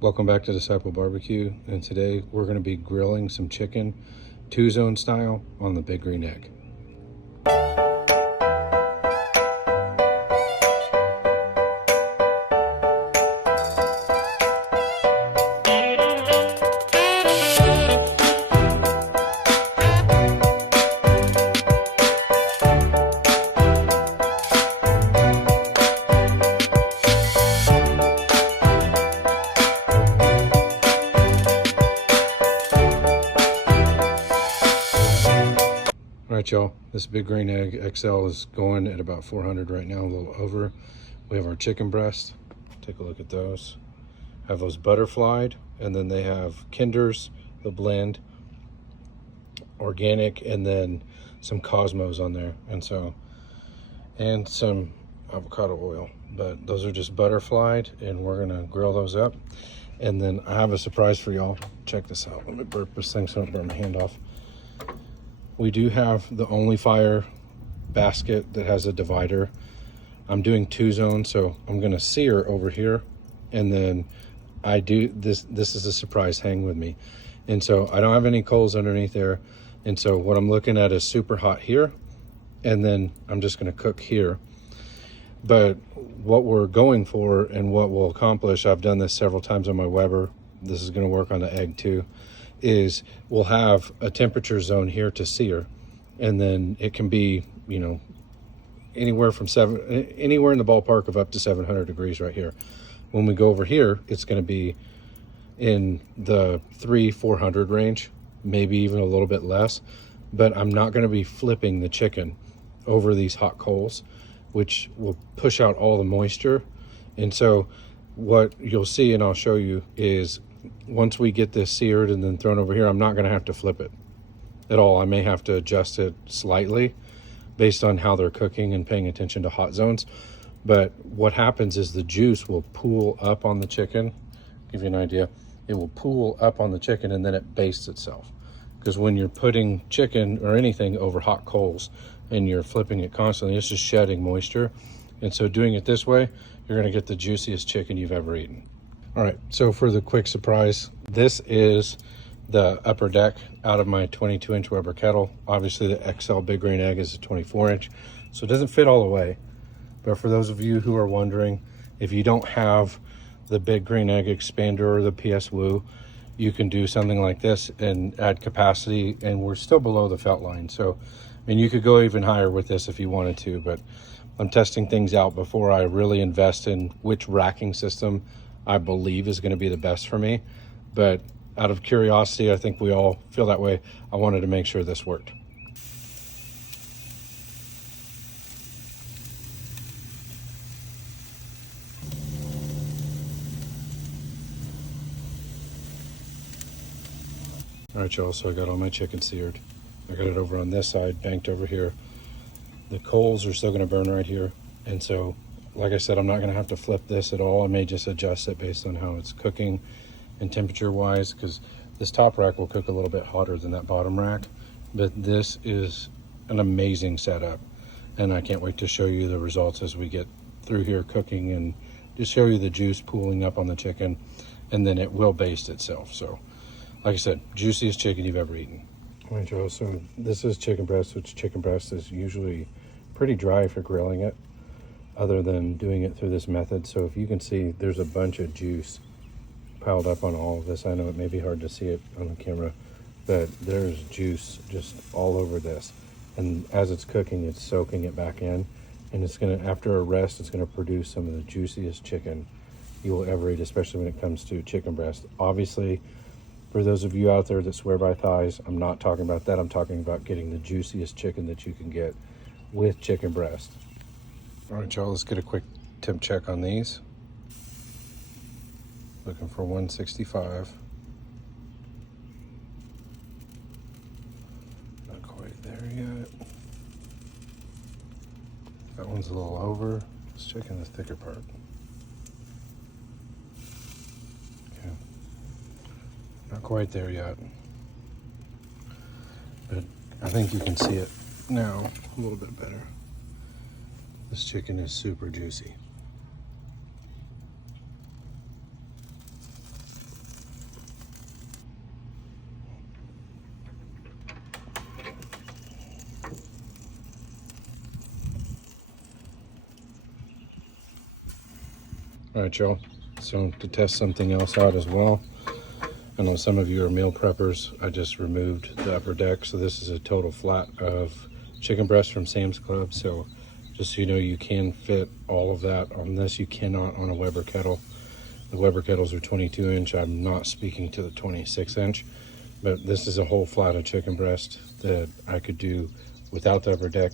Welcome back to Disciple Barbecue, and today we're going to be grilling some chicken, two-zone style, on the Big Green Egg. All right, y'all, this Big Green Egg XL is going at about 400 right now, a little over. We have our chicken breast. Take a look at those. Have those butterflied, and then they have Kinders, the blend, organic, and then some Cosmos on there, and some avocado oil. But those are just butterflied, and we're gonna grill those up. And then I have a surprise for y'all. Check this out. Let me burp this thing so I don't burn my hand off. We do have the Only Fire basket that has a divider. I'm doing two zones, so I'm gonna sear over here, and then I do this. This is a surprise, hang with me. And so I don't have any coals underneath there. And so what I'm looking at is super hot here, and then I'm just gonna cook here. But what we're going for and what we'll accomplish, I've done this several times on my Weber, this is gonna work on the egg too, is we'll have a temperature zone here to sear, and then it can be, you know, anywhere in the ballpark of up to 700 degrees right here. When we go over here, it's going to be in the 300-400 range, maybe even a little bit less. But I'm not going to be flipping the chicken over these hot coals, which will push out all the moisture. And so what you'll see, and I'll show you, is once we get this seared and then thrown over here, I'm not going to have to flip it at all. I may have to adjust it slightly based on how they're cooking and paying attention to hot zones. But what happens is the juice will pool up on the chicken. Give you an idea. It will pool up on the chicken, and then it bastes itself. Because when you're putting chicken or anything over hot coals and you're flipping it constantly, it's just shedding moisture. And so doing it this way, you're going to get the juiciest chicken you've ever eaten. All right, so for the quick surprise, this is the upper deck out of my 22-inch Weber kettle. Obviously the XL Big Green Egg is a 24-inch, so it doesn't fit all the way. But for those of you who are wondering, if you don't have the Big Green Egg expander or the PS Woo, you can do something like this and add capacity, and we're still below the felt line. So, I mean, you could go even higher with this if you wanted to, but I'm testing things out before I really invest in which racking system I believe is going to be the best for me. But out of curiosity, I think we all feel that way. I wanted to make sure this worked. All right, y'all, so I got all my chicken seared. I got it over on this side, banked over here. The coals are still going to burn right here. And so, like I said, I'm not going to have to flip this at all. I may just adjust it based on how it's cooking and temperature wise, because this top rack will cook a little bit hotter than that bottom rack. But this is an amazing setup, and I can't wait to show you the results as we get through here cooking and just show you the juice pooling up on the chicken, and then it will baste itself. So like I said, juiciest chicken you've ever eaten. All right, Joe, so this is chicken breast, which chicken breast is usually pretty dry for grilling it, other than doing it through this method. So if you can see, there's a bunch of juice piled up on all of this. I know it may be hard to see it on the camera, but there's juice just all over this. And as it's cooking, it's soaking it back in. And it's gonna, after a rest, it's gonna produce some of the juiciest chicken you will ever eat, especially when it comes to chicken breast. Obviously, for those of you out there that swear by thighs, I'm not talking about that. I'm talking about getting the juiciest chicken that you can get with chicken breast. All right, y'all, let's get a quick temp check on these. Looking for 165. Not quite there yet. That one's a little over. Let's check in the thicker part. Okay. Not quite there yet. But I think you can see it now a little bit better. This chicken is super juicy. All right, y'all. So to test something else out as well, I know some of you are meal preppers. I just removed the upper deck. So this is a total flat of chicken breast from Sam's Club. So just so you know, you can fit all of that on this. You cannot on a Weber kettle. The Weber kettles are 22 inch. I'm not speaking to the 26 inch, but this is a whole flat of chicken breast that I could do without the upper deck.